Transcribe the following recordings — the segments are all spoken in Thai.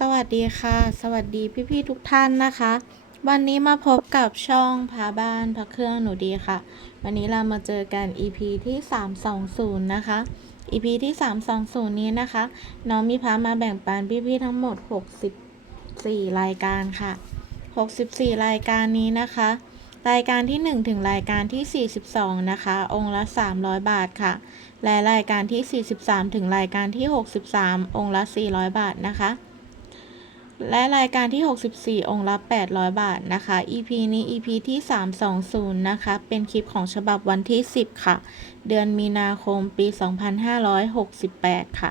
สวัสดีค่ะ สวัสดีพี่ๆทุกท่านนะคะ วันนี้มาพบกับช่องพาบ้านพักเครื่องหนูดีค่ะ วันนี้เรามาเจอกัน EP ที่ 320 นะคะ EP ที่ 320 นี้นะคะ น้องมีพามาแบ่งปันพี่ๆทั้งหมด 64 รายการค่ะ 64 รายการนี้นะคะ รายการที่ 1 ถึงรายการที่ 42 นะคะ องค์ละ 300 บาทค่ะ และรายการที่ 43 ถึงรายการที่ 63 องค์ละ 400 บาทนะคะ และรายการที่ 64 องค์ละ800 บาทนะคะ EP นี้ EP ที่ 320 นะคะ เป็นคลิปของฉบับวันที่ 10 ค่ะ เดือนมีนาคมปี 2568 ค่ะ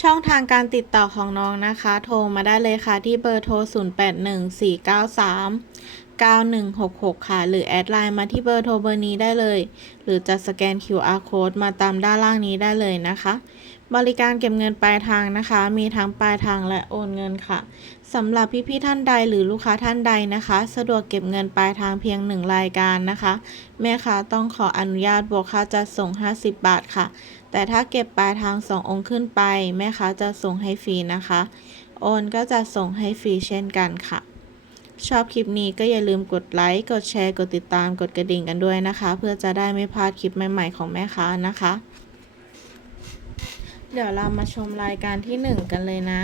ช่องทางการติดต่อของน้องนะคะ โทรมาได้เลยค่ะ ที่เบอร์โทร 081493 9166 ค่ะ หรือ แอดไลน์มาที่เบอร์โทรเบอร์นี้ได้เลย หรือจะสแกน QR code มาตามด้านล่างนี้ได้เลยนะคะ บริการเก็บเงินปลายทางนะคะ มีทั้งปลายทางและโอนเงินค่ะสำหรับพี่ๆท่านใดหรือลูกค้าท่านใดนะคะ สะดวกเก็บเงินปลายทางเพียงหนึ่งรายการนะคะ แม่ค้าต้องขออนุญาตบวกค่าจัดส่ง 50 บาทค่ะ แต่ถ้าเก็บปลายทาง 2 องค์ขึ้นไป แม่ค้าจะส่งให้ฟรีนะคะ โอนก็จะส่งให้ฟรีเช่นกันค่ะชอบคลิปนี้ก็อย่าลืมกดไลค์ กดแชร์ กดติดตาม กดกระดิ่งกันด้วยนะคะ เพื่อจะได้ไม่พลาดคลิปใหม่ ๆ ของแม่ค้านะคะ เดี๋ยวเรามาชมรายการที่หนึ่งกันเลยนะ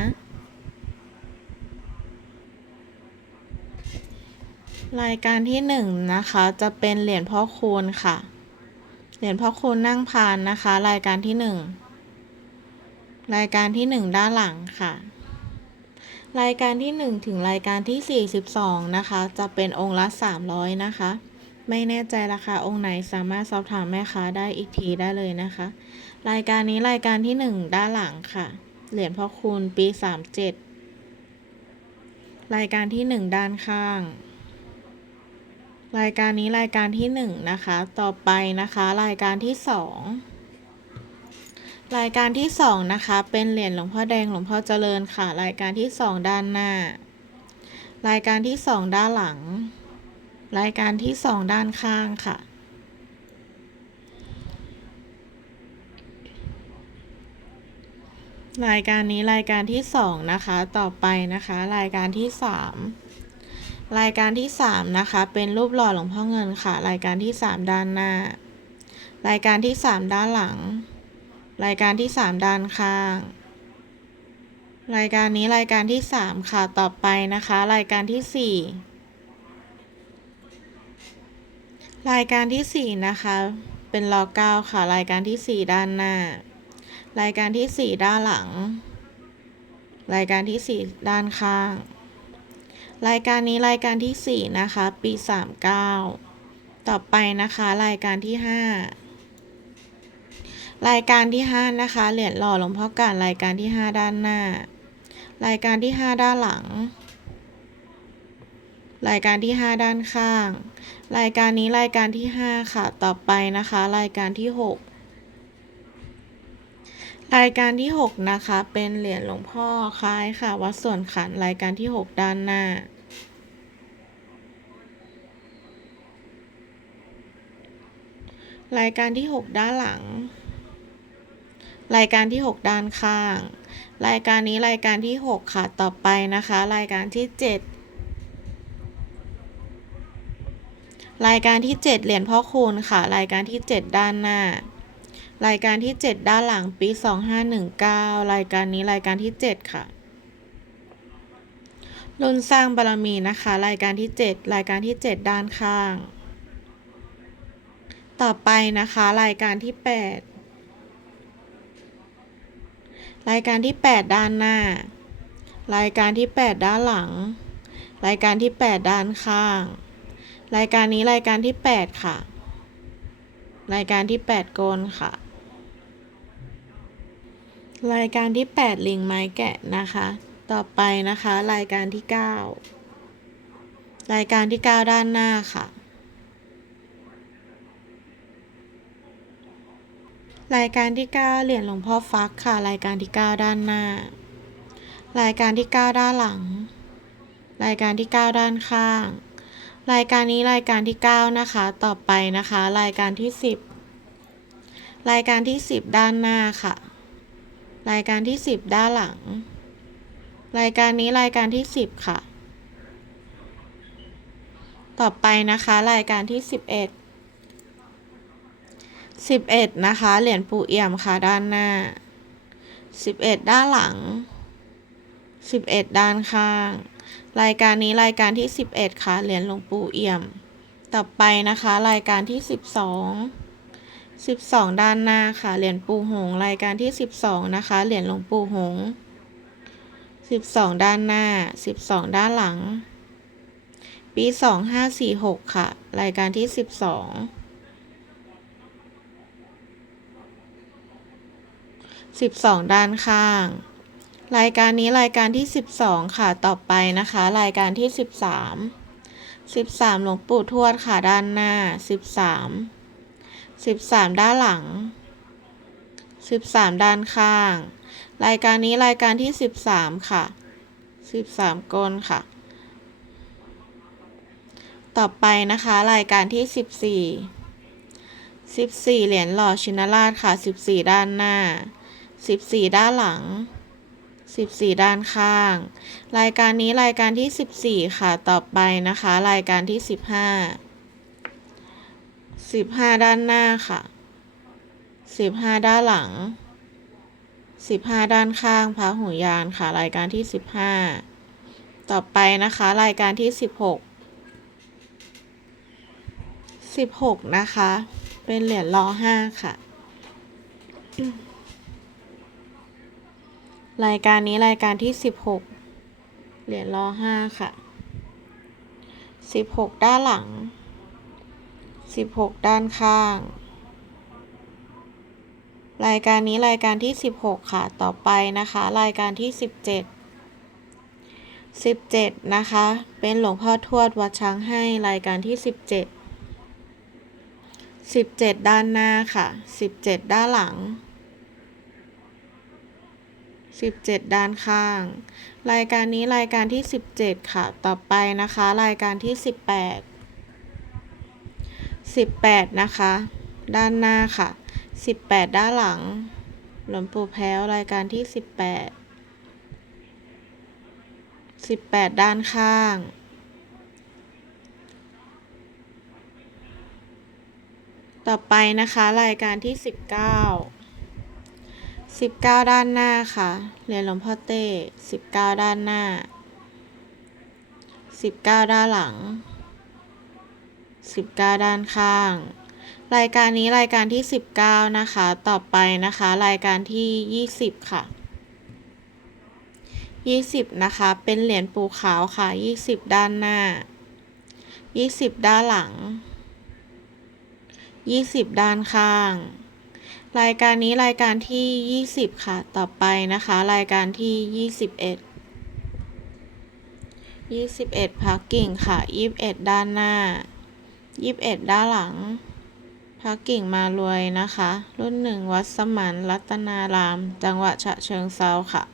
รายการที่หนึ่งนะคะจะเป็นเหรียญพ่อคูณค่ะ เหรียญพ่อคูณนั่งพานนะคะ รายการที่หนึ่งรายการที่หนึ่งด้านหลังค่ะ รายการที่หนึ่งถึงรายการที่สี่สิบสองนะคะ จะเป็นองค์ละสามร้อยนะคะ ไม่แน่ใจราคาองค์ไหนสามารถสอบถามแม่ค้าได้อีกทีได้เลยนะคะ รายการนี้รายการที่หนึ่งด้านหลังค่ะ เหรียญพ่อคูณปีสามเจ็ดรายการที่หนึ่งด้านข้าง รายการนี้รายการที่หนึ่งนะคะ ต่อไปนะคะ รายการที่สองรายการที่สองนะคะ เป็นเหรียญหลวงพ่อแดงหลวงพ่อเจริญค่ะ รายการที่สองด้านหน้า รายการที่สองด้านหลัง รายการที่สองด้านข้างค่ะ รายการนี้รายการที่สองนะคะ ต่อไปนะคะ รายการที่สามรายการที่สามนะคะ เป็นรูปหล่อหลวงพ่อเงินค่ะ รายการที่สามด้านหน้า รายการที่สามด้านหลัง รายการที่สามด้านข้าง รายการนี้รายการที่สามค่ะ ต่อไปนะคะ รายการที่สี่รายการที่สี่นะคะ เป็นลอเก้าค่ะ รายการที่สี่ด้านหน้า รายการที่สี่ด้านหลัง รายการที่สี่ด้านข้าง รายการนี้รายการที่สี่นะคะ ปีสามเก้าต่อไปนะคะ รายการที่ห้ารายการที่ห้านะคะ เหรียญหล่อหลวงพ่อการรายการที่ห้าด้านหน้า รายการที่ห้าด้านหลัง รายการที่ห้าด้านข้าง รายการนี้รายการที่ห้าค่ะ ต่อไปนะคะ รายการที่หก รายการที่หกนะคะ เป็นเหรียญหลวงพ่อคล้ายค่ะ วัดส่วนขันรายการที่หกด้านหน้า รายการที่หกด้านหลัง รายการที่หกด้านข้าง รายการนี้รายการที่หกค่ะ ต่อไปนะคะ รายการที่เจ็ดรายการที่เจ็ดเหรียญพ่อคูณค่ะ รายการที่เจ็ดด้านหน้า รายการที่เจ็ดด้านหลังปีสองห้าหนึ่งเก้ารายการนี้รายการที่เจ็ดค่ะรุ่นสร้างบารมีนะคะ รายการที่เจ็ดรายการที่เจ็ดด้านข้าง ต่อไปนะคะ รายการที่แปดรายการที่แปดด้านหน้า รายการที่แปดด้านหลัง รายการที่แปดด้านข้าง รายการนี้รายการที่แปดค่ะ รายการที่แปดโกนค่ะ รายการที่แปดลิงไม้แกะนะคะ ต่อไปนะคะ รายการที่เก้ารายการที่เก้าด้านหน้าค่ะ รายการที่เก้าเหรียญหลวงพ่อฟักค่ะ รายการที่เก้าด้านหน้า รายการที่เก้าด้านหลัง รายการที่เก้าด้านข้าง รายการนี้รายการที่เก้านะคะ ต่อไปนะคะ รายการที่สิบรายการที่สิบด้านหน้าค่ะ รายการที่สิบด้านหลัง รายการนี้รายการที่สิบค่ะ ต่อไปนะคะรายการที่สิบเอ็ดสิบเอ็ดนะคะ เหรียญปูเอี่ยมค่ะด้านหน้าสิบเอ็ดด้านหลังสิบเอ็ดด้านข้าง รายการนี้รายการที่สิบเอ็ดค่ะ เหรียญหลวงปู่เอี่ยม ต่อไปนะคะ รายการที่สิ บสองสิบสองด้านหน้าค่ะ เหรียญปู่หง รายการที่สิบสองนะคะ เหรียญหลวงปู่หงส์สิบสองด้านหน้าสิบสองด้านหลัง ปีสองห้าสี่หกค่ะ รายการที่สิบสองสิบสองด้านข้าง รายการนี้รายการที่สิบสองค่ะ ต่อไปนะคะ รายการที่สิบสามสิบสามหลวงปู่ทวดค่ะ ด้านหน้าสิบ สิบสามด้านหลังสิบสามด้านข้าง รายการนี้รายการที่สิบสามค่ะสิบสามก้นค่ะ ต่อไปนะคะรายการที่สิบสี่สิบสี่เหรียญหล่อชินราชค่ะสิบสี่ด้านหน้าสิบสี่ด้านหลังสิบสี่ด้านข้าง รายการนี้รายการที่สิบสี่ค่ะ ต่อไปนะคะ รายการที่สิบห้า สิบห้าด้านหน้าค่ะสิบห้าด้านหลังสิบห้าด้านข้างพระหูยานค่ะ รายการที่สิบห้าต่อไปนะคะ รายการที่สิบหกสิบหกนะคะ เป็นเหรียญรอห้าค่ะ รายการนี้รายการที่สิบหกเหรียญรอห้าค่ะสิบหกด้านหลัง สิบหกด้านข้าง รายการนี้รายการที่สิบหกค่ะ ต่อไปนะคะ รายการที่สิบเจ็ดสิบเจ็ดนะคะ เป็นหลวงพ่อทวดวัดช้างให้รายการที่สิบเจ็ดสิบเจ็ดด้านหน้าค่ะสิบเจ็ดด้านหลังสิบเจ็ดด้านข้าง รายการนี้รายการที่สิบเจ็ดค่ะ ต่อไปนะคะ รายการที่สิบแปด สิบแปดนะคะ ด้านหน้าค่ะสิบแปดด้านหลัง หลวงปู่แพ้วรายการที่สิบแปดสิบแปดด้านข้าง ต่อไปนะคะรายการที่สิบเก้าสิบเก้าด้านหน้าค่ะเหรียญหลวงพ่อเต้สิบเก้าด้านหน้าสิบเก้าด้านหลัง สิบเก้าด้านข้าง รายการนี้รายการที่สิบเก้านะคะ ต่อไปนะคะ รายการที่ยี่สิบค่ะยี่สิบนะคะ เป็นเหรียญปูขาวค่ะยี่สิบด้านหน้ายี่สิบด้านหลังยี่สิบด้านข้าง รายการนี้รายการที่ยี่สิบค่ะ ต่อไปนะคะ รายการที่ยี่สิบเอ็ดยี่สิบเอ็ดพักกิ่งค่ะยี่สิบเอ็ดด้านหน้า ยี่สิบเอ็ดด้านหลังพักกิ่งมารวยนะคะ รุ่นหนึ่งวัดสมันรัตนาราม จังหวัดฉะเชิงเซาค่ะ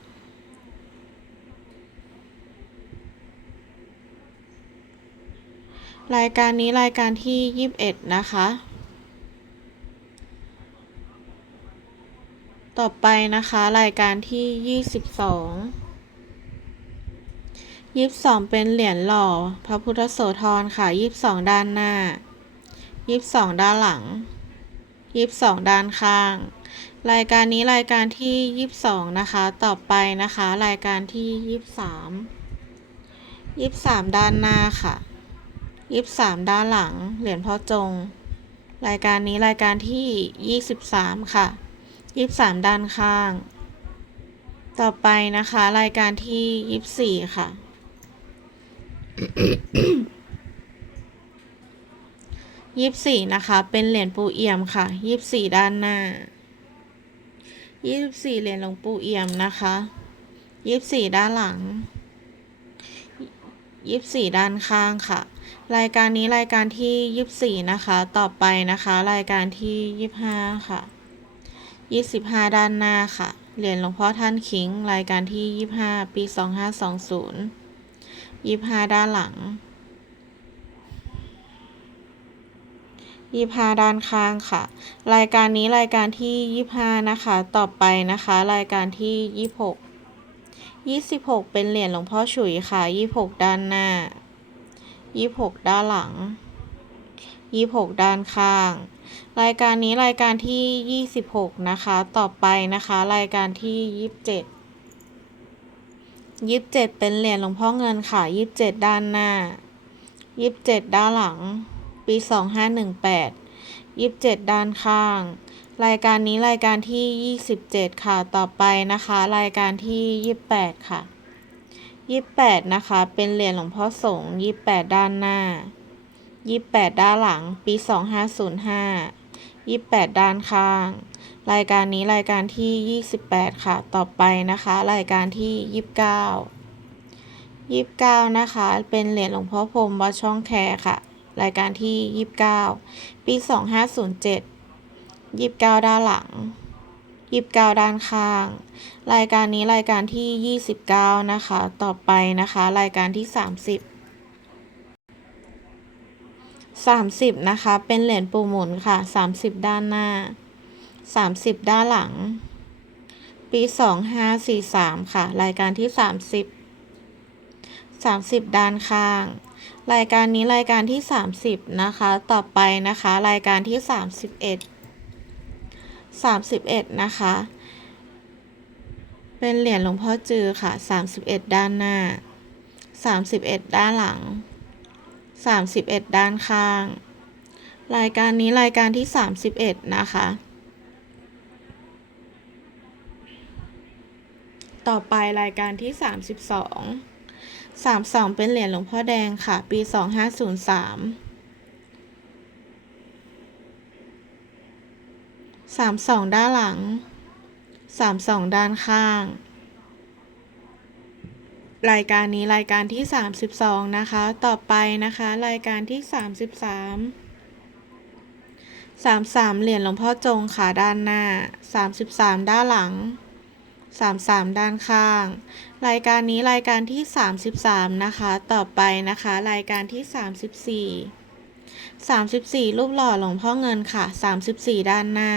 รายการนี้รายการที่ยี่สิบเอ็ดนะคะ ต่อไปนะคะ รายการที่ยี่สิบสอง ยี่สิบสองเป็นเหรียญหล่อ พระพุทธโสธรค่ะยี่สิบสองด้านหน้ายี่สิบสองด้านหลังยี่สิบสองด้านข้าง รายการนี้รายการที่ยี่สิบสองนะคะ ต่อไปนะคะ รายการที่ยี่สิบสามยี่สิบสามด้านหน้าค่ะยี่สิบสามด้านหลัง เหรียญพ่อจง รายการนี้รายการที่ยี่สิบสามค่ะยี่สิบสามด้านข้าง ต่อไปนะคะ รายการที่ยี่สิบสี่ค่ะ ยี่สิบสี่นะคะ เป็นเหรียญปูเอี่ยมค่ะยี่สิบสี่ด้านหน้ายี่สิบสี่เหรียญหลวงปู่เอี่ยมนะคะยี่สิบสี่ด้านหลังยี่สิบสี่ด้านข้างค่ะ รายการนี้รายการที่ยี่สิบสี่นะคะ ต่อไปนะคะ รายการที่ยี่สิบห้าค่ะยี่สิบห้าด้านหน้าค่ะ เหรียญหลวงพ่อท่านคิง รายการที่ยี่สิบห้าปีสองห้าสองศูนย์ ยี่ห้าด้านหลังยี่ห้าด้านข้างค่ะ รายการนี้รายการที่ยี่ห้านะคะ ต่อไปนะคะ รายการที่ยี่หกยี่สิบหกเป็นเหรียญหลวงพ่อฉุยค่ะยี่หกด้านหน้ายี่หกด้านหลังยี่หกด้านข้าง รายการนี้รายการที่ยี่สิบหกนะคะ ต่อไปนะคะ รายการที่ยี่สิบเจ็ด ยี่สิบเจ็ดเป็นเหรียญหลวงพ่อเงินค่ะยี่สิบเจ็ดด้านหน้ายี่สิบเจ็ดด้านหลัง ปีสองห้าหนึ่งแปดยี่สิบเจ็ดด้านข้าง รายการนี้รายการที่ยี่สิบเจ็ดค่ะต่อไปนะคะ รายการที่ยี่สิบแปดค่ะยี่สิบแปดนะคะ เป็นเหรียญหลวงพ่อสงฆ์ยี่สิบแปดด้านหน้ายี่สิบแปดด้านหลัง ปีสองห้าศูนย์ห้า ยี่สิบแปดด้านข้าง รายการนี้รายการที่ยี่สิบแปดค่ะ ต่อไปนะคะ รายการที่ยี่สิบเก้ายี่สิบเก้านะคะ เป็นเหรียญหลวงพ่อพรมวัดช่องแคค่ะ รายการที่ยี่สิบเก้าปีสองห้าศูนย์เจ็ดยี่สิบเก้าด้านหลังยี่สิบเก้าด้านข้าง รายการนี้รายการที่ยี่สิบเก้านะคะ ต่อไปนะคะ รายการที่สามสิบสามสิบนะคะ เป็นเหรียญปูหมุนค่ะสามสิบด้านหน้าสามสิบด้านหลัง ปีสองห้าสี่สามค่ะ รายการที่สามสิบสามสิบด้านข้าง รายการนี้รายการที่สามสิบนะคะ ต่อไปนะคะ รายการที่สามสิบเอ็ดสามสิบเอ็ดนะคะ เป็นเหรียญหลวงพ่อจือค่ะสามสิบเอ็ดด้านหน้าสามสิบเอ็ดด้านหลัง สามสิบเอ็ดด้านข้าง รายการนี้รายการที่สามสิบเอ็ดนะคะ ต่อไปรายการที่สามสิบสองสามสองเป็นเหรียญหลวงพ่อแดงค่ะ ปีสองห้าศูนย์สามสามสองด้านหลังสามสองด้านข้าง รายการนี้รายการที่สามสิบสองนะคะ ต่อไปนะคะ รายการที่สามสิบสามสามสามเหรียญหลวงพ่อจงค่ะด้านหน้าสามสิบสามด้านหลังสามสามด้านข้าง รายการนี้รายการที่สามสิบสามนะคะ ต่อไปนะคะ รายการที่สามสิบสี่สามสิบสี่รูปหล่อหลวงพ่อเงินค่ะสามสิบสี่ด้านหน้า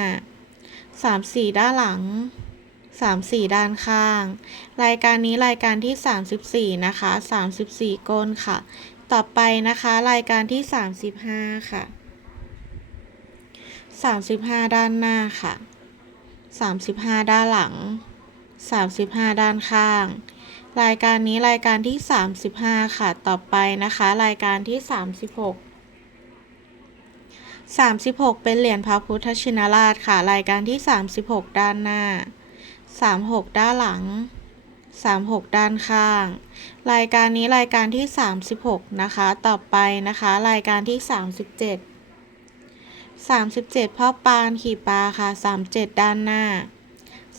สามสี่ด้านหลัง สามสี่ด้านข้าง รายการนี้รายการที่สามสิบสี่นะคะสามสิบสี่ก้นค่ะ ต่อไปนะคะ รายการที่สามสิบห้าค่ะสามสิบห้าด้านหน้าค่ะสามสิบห้าด้านหลังสามสิบห้าด้านข้าง รายการนี้รายการที่สามสิบห้าค่ะ ต่อไปนะคะ รายการที่สามสิบหกสามสิบหกเป็นเหรียญพระพุทธชินราชค่ะ รายการที่สามสิบหกด้านหน้า สามหกด้านหลังสามหกด้านข้าง รายการนี้รายการที่สามสิบหกนะคะ ต่อไปนะคะ รายการที่สามสิบเจ็ดสามสิบเจ็ดพ่อปานขี่ปลาค่ะสามเจ็ดด้านหน้า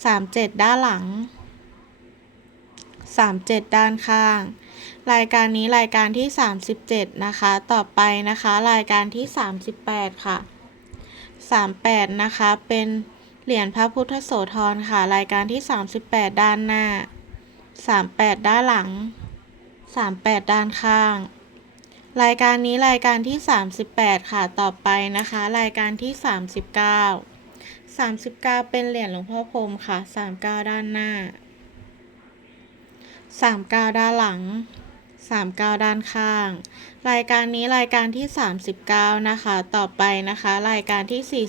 สามเจ็ดด้านหลังสามเจ็ดด้านข้าง รายการนี้รายการที่สามสิบเจ็ดนะคะ ต่อไปนะคะ รายการที่สามสิบแปดค่ะสามแปดนะคะ เป็น เหรียญพระพุทธโสธรค่ะ รายการที่สามสิบแปดด้านหน้าสามแปดด้านหลังสามแปดด้านข้าง รายการนี้รายการที่สามสิบแปดค่ะ ต่อไปนะคะ รายการที่สามสิบเก้าสามสิบเก้าเป็นเหรียญหลวงพ่อพรมค่ะสามเก้าด้านหน้าสามเก้าด้านหลังสามเก้าด้านข้าง รายการนี้รายการที่สามสิบเก้านะคะ ต่อไปนะคะ รายการที่สี่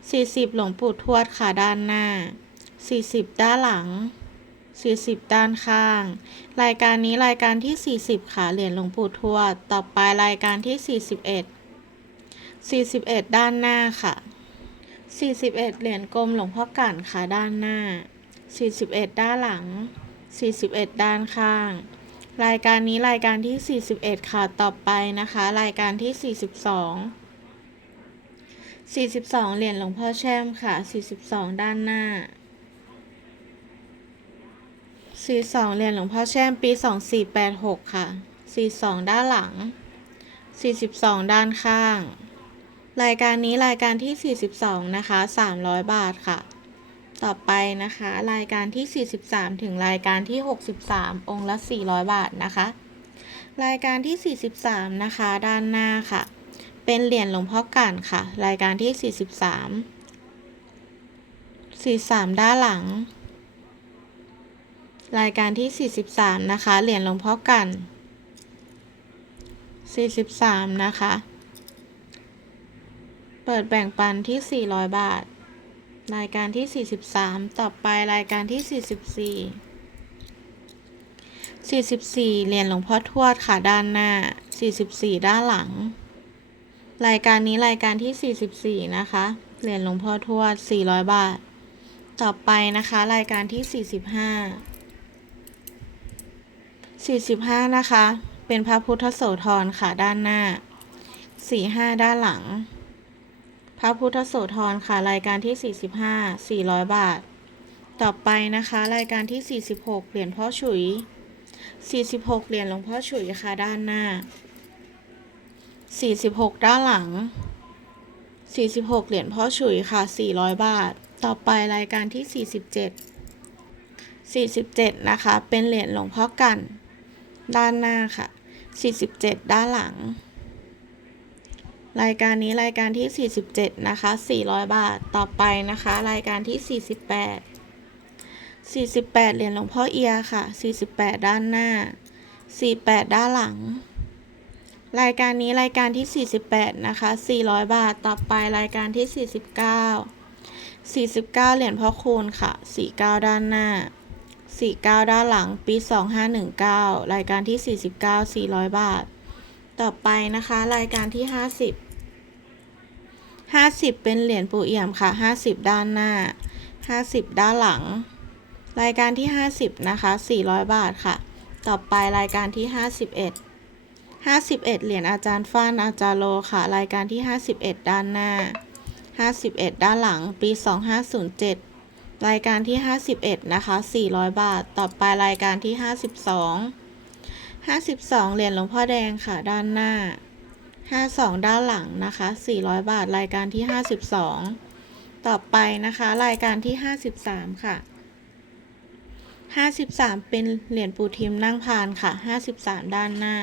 สิบสี่สิบหลวงปู่ทวดค่ะด้านหน้าสี่สิบด้านหลังสี่สิบด้านข้าง รายการนี้รายการที่สี่สิบค่ะ เหรียญหลวงปู่ทวด ต่อไปรายการที่สี่สิบเอ็ดสี่สิบเอ็ดด้านหน้าค่ะ 41 เหรียญกลมหลวงพ่อกั่นค่ะด้านหน้า 41 ด้านหลัง 41 ด้านข้าง รายการนี้รายการที่ 41 ค่ะ ต่อไปนะคะ รายการที่ 42 42 เหรียญหลวงพ่อแช่มค่ะ 42 ด้านหน้า 42 เหรียญหลวงพ่อแช่มปี 2486 ค่ะ 42 ด้านหลัง 42 ด้านข้าง รายการนี้รายการที่ 42 นะคะ 300 บาทค่ะ ต่อไปนะคะ รายการที่ 43 ถึงรายการที่ 63 องค์ละ 400 บาทนะคะ รายการที่ 43 นะคะ ด้านหน้าค่ะ เป็นเหรียญหลวงพ่อกั่นค่ะ รายการที่ 43 43 ด้านหลัง รายการที่ 43 นะคะ เหรียญหลวงพ่อกั่น43 นะคะ เปิดแบ่งปันที่ 400 บาท รายการที่ 43 ต่อไปรายการที่ 44 44 เหรียญหลวงพ่อทวดค่ะ ด้านหน้า 44 ด้านหลัง รายการนี้รายการที่ 44 นะคะ เหรียญหลวงพ่อทวด 400 บาท ต่อไปนะคะ รายการที่ 45 45 นะคะ เป็นพระพุทธโสธรค่ะด้านหน้า 45 ด้านหลัง พระพุทธโสธรค่ะ รายการที่ 45 400 บาท ต่อไปนะคะ รายการที่ 46 เหรียญพ่อฉุย 46 เหรียญหลวงพ่อฉุยค่ะด้านหน้า 46 ด้านหลัง 46 เหรียญพ่อฉุยค่ะ 400 บาท ต่อไปรายการที่ 47 47 นะคะ เป็นเหรียญหลวงพ่อกัน ด้านหน้าค่ะ 47 ด้านหลัง รายการนี้รายการที่ 47 นะคะ 400 บาท ต่อไปนะคะ รายการที่ 48 48 เหรียญหลวงพ่อเอียค่ะ 48 ด้านหน้า 48 ด้านหลัง รายการนี้รายการที่ 48 นะคะ 400 บาท ต่อไปรายการที่ 49 49 เหรียญพ่อคูณค่ะ 49 ด้านหน้า 49 ด้านหลัง ปี 2519 รายการที่ 49 400 บาท ต่อไปนะคะ รายการที่ 50 50 เป็นเหรียญปูเอี่ยมค่ะ 50 ด้านหน้า 50 ด้านหลัง รายการที่ 50 นะคะ 400 บาทค่ะ ต่อไปรายการที่ 51 51 เหรียญอาจารย์ฟ้านอาจารย์โลค่ะ รายการที่ 51 ด้านหน้า 51 ด้านหลัง ปี 2507 รายการที่ 51 นะคะ 400 บาท ต่อไปรายการที่ 52 52 เหรียญหลวงพ่อแดงค่ะ ด้านหน้า 52 ด้านหลังนะคะ 400 บาท รายการที่ 52 ต่อไปนะคะ รายการที่ 53 ค่ะ53 เป็นเหรียญปูทิมนั่งพานค่ะ 53 ด้านหน้า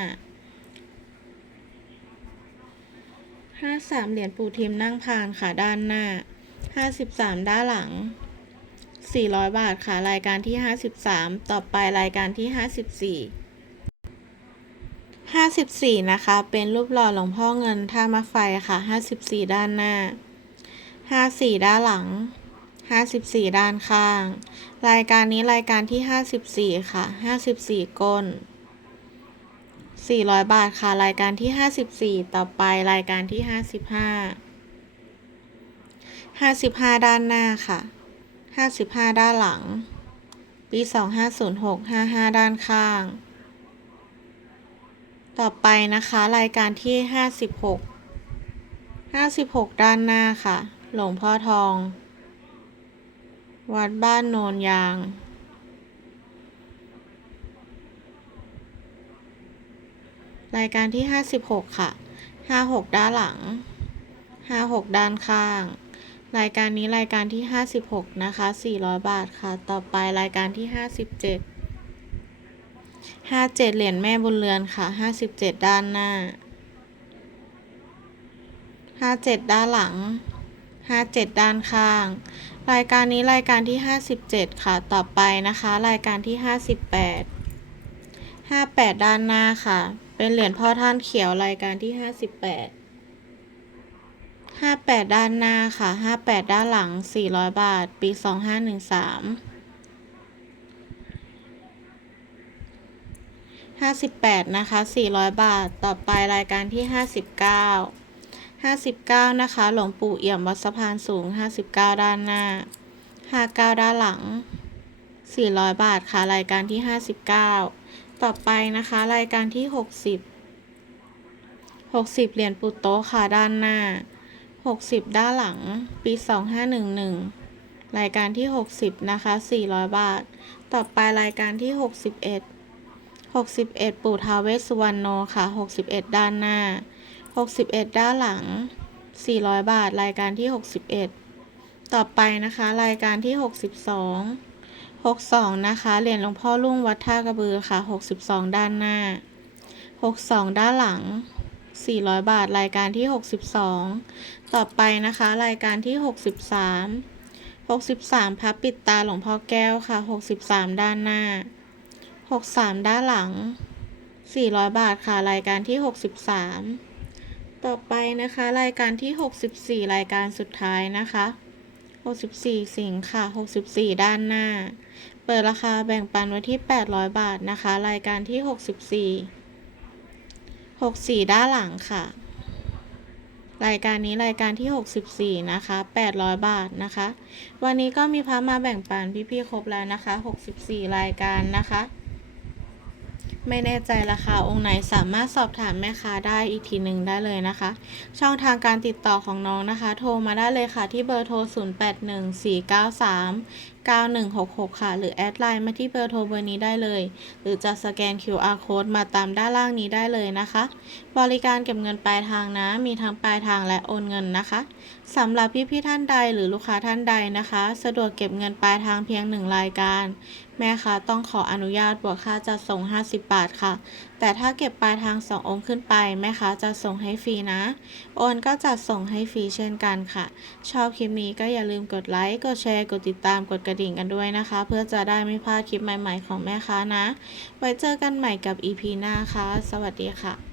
53เหรียญปูทิมนั่งพานค่ะด้านหน้า53ด้านหลัง400บาทค่ะรายการที่53ต่อไปรายการที่54 54นะคะ เป็นรูปหล่อหลวงพ่อเงินท่ามะไฟค่ะ54ด้านหน้า54ด้านหลัง54ด้านข้าง รายการนี้รายการที่54ค่ะ54ก้น 400 บาทค่ะ รายการที่ 54 ต่อไปรายการที่ 55 55 ด้านหน้าค่ะ 55 ด้านหลัง ปี 2506 55 ด้านข้าง ต่อไปนะคะ รายการที่ 56 56 ด้านหน้าค่ะ หลวงพ่อทอง วัดบ้านโนนยาง รายการที่ 56 ค่ะ 56 ด้านหลัง 56 ด้านข้าง รายการนี้รายการที่ 56 นะคะ 400 บาทค่ะ ต่อไปรายการที่ 57 57 เหรียญแม่บุญเรือนค่ะ 57 ด้านหน้า 57 ด้านหลัง 57 ด้านข้าง รายการนี้รายการที่ 57 ค่ะ ต่อไปนะคะ รายการที่ 58 58 ด้านหน้าค่ะ เป็นเหรียญพ่อท่านเขียวรายการที่ห้าสิบแปด ห้าแปดด้านหน้าค่ะห้าแปดด้านหลังสี่ร้อยบาท ปีสองห้าหนึ่งสามห้าสิบแปดนะคะสี่ร้อยบาท ต่อไปรายการที่ห้าสิบเก้าห้าสิบเก้านะคะ หลวงปู่เอี่ยมวัดสะพานสูงห้าสิบเก้าด้านหน้าห้าเก้าด้านหลังสี่ร้อยบาทค่ะ รายการที่ห้าสิบเก้า ต่อไปนะคะรายการที่ 60 60 เหรียญปุตโตค่ะด้านหน้า 60 ด้านหลัง ปี 2511 รายการที่ 60 นะคะ 400 บาท ต่อไปรายการที่ 61 61 ปู่ท้าวเวสสุวรรณโนค่ะ 61 ด้านหน้า 61 ด้านหลัง 400 บาท รายการที่ 61 ต่อไปนะคะ รายการที่ 62 62 นะคะ เหรียญหลวงพ่อรุ่งวัดท่ากระบือค่ะ 62 ด้านหน้า 62 ด้านหลัง 400 บาท รายการที่ 62 ต่อไปนะคะ รายการที่ 63 63พับปิดตาหลวงพ่อแก้วค่ะ 63 ด้านหน้า 63 ด้านหลัง 400 บาทค่ะ รายการที่ 63 ต่อไปนะคะ รายการที่ 64 รายการสุดท้ายนะคะ 64 สิงค์ค่ะ 64 ด้านหน้า เปิดราคาแบ่งปันไว้ที่ 800 บาทนะคะ รายการที่ 64 64 ด้านหลังค่ะ รายการนี้รายการที่ 64 นะคะ 800 บาทนะคะ วันนี้ก็มีพระมาแบ่งปันพี่ๆครบแล้วนะคะ 64 รายการนะคะ ไม่แน่ใจราคาองค์ไหนสามารถสอบถามแม่ค้าได้อีกทีหนึ่งได้เลยนะคะ ช่องทางการติดต่อของน้องนะคะ โทรมาได้เลยค่ะที่เบอร์โทร 081493 9166 ค่ะ หรือแอดไลน์มาที่เบอร์โทรเบอร์นี้ได้เลย หรือจะสแกน QR code มาตามด้านล่างนี้ได้เลยนะคะ บริการเก็บเงินปลายทางนะ มีทั้งปลายทางและโอนเงินนะคะสำหรับพี่ๆท่านใดหรือลูกค้าท่านใดนะคะ สะดวกเก็บเงินปลายทางเพียงหนึ่งรายการ แม่ค้าต้องขออนุญาตบวกค่าจัดส่ง 50 บาทค่ะแต่ถ้าเก็บปลายทาง 2 องค์ขึ้นไปแม่ค้าจะส่งให้ฟรีนะ โอนก็จะส่งให้ฟรีเช่นกันค่ะ ชอบคลิปนี้ก็อย่าลืมกดไลค์กดแชร์กดติดตามกดกระดิ่งกันด้วยนะคะ เพื่อจะได้ไม่พลาดคลิปใหม่ ๆ ของแม่ค้านะ ไว้เจอกันใหม่กับ EP หน้าค่ะ สวัสดีค่ะ